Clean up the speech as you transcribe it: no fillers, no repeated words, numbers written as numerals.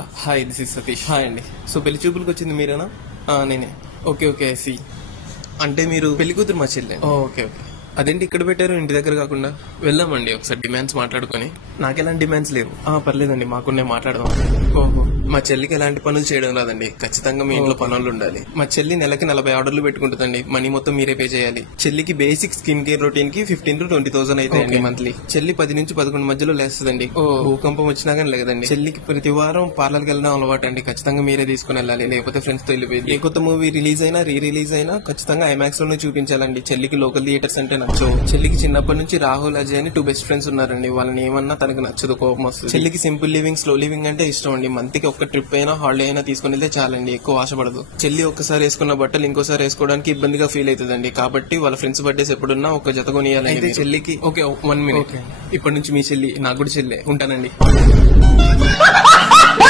Hi, this is Satish. Hi అండి. So పెళ్లి చూపులకు వచ్చింది మీరేనా? నేనే. Okay okay, C. అంటే మీరు పెళ్లి కూతురు మా చెల్లి. Okay okay. అదేంటి ఇక్కడ పెట్టారు ఇంటి దగ్గర కాకుండా? వెళ్దామండి ఒకసారి డిమాండ్స్ మాట్లాడుకొని. నాకు ఎలాంటి డిమాండ్స్ లేవు. పర్లేదండి, మాకున్నే మాట్లాడదాం. ఓహో, మా చెల్లికి ఎలాంటి పనులు చేయడం రాదండి. ఖచ్చితంగా మీ ఇంట్లో పనులు ఉండాలి. మా చెల్లి నెలకి 40 ఆర్డర్లు పెట్టుకుంటుందండి. మనీ మొత్తం మీరే పే చేయాలి. చెల్లికి బేసిక్ స్కిన్ కేర్ రొటీన్ కి 15,000 to 20,000 అవుతాయండి మంత్లీ. చెల్లి 10 నుంచి 11 మధ్యలో లేస్తుందండి. భూకంపం వచ్చినా కానీ లేదండి. చెల్లికి ప్రతి వారం పార్లర్కి వెళ్ళడం అలవాటు అండి. ఖచ్చితంగా మీరే తీసుకుని వెళ్ళాలి, లేకపోతే ఫ్రెండ్స్ తో వెళ్ళిపోయింది. ఏ కొత్త మూవీ రిలీజ్ అయినా రీ రిలీజ్ అయినా ఖచ్చితంగా ఐమాక్స్ లోనే చూపించాలండి. చెల్లికి లోకల్ థియేటర్స్ అంటే నచ్చవు. చెల్లికి చిన్నప్పటి నుంచి రాహుల్, అజయ్ అని 2 బెస్ట్ ఫ్రెండ్స్ ఉన్నారండి. వాళ్ళని ఏమన్నా తనకు నచ్చదు, కోపం వస్తుంది. చెల్లికి సింపుల్ లివింగ్, స్లో లివింగ్ అంటే ఇష్టం అండి. మంత్ కి ఒక ట్రిప్ అయినా హాలిడే అయినా తీసుకుని వెళ్తే చాలండి, ఎక్కువ ఆశపడదు. చెల్లి ఒక్కసారి వేసుకున్న బట్టలు ఇంకోసారి వేసుకోవడానికి ఇబ్బందిగా ఫీల్ అవుతుందండి. కాబట్టి వాళ్ళ ఫ్రెండ్స్ బర్త్డేస్ ఎప్పుడున్నా ఒక జత కొనియాలి. అయితే చెల్లికి ఓకే 1 minute. ఇప్పటి నుంచి మీ చెల్లి నాకు కూడా చెల్లె. ఉంటానండి.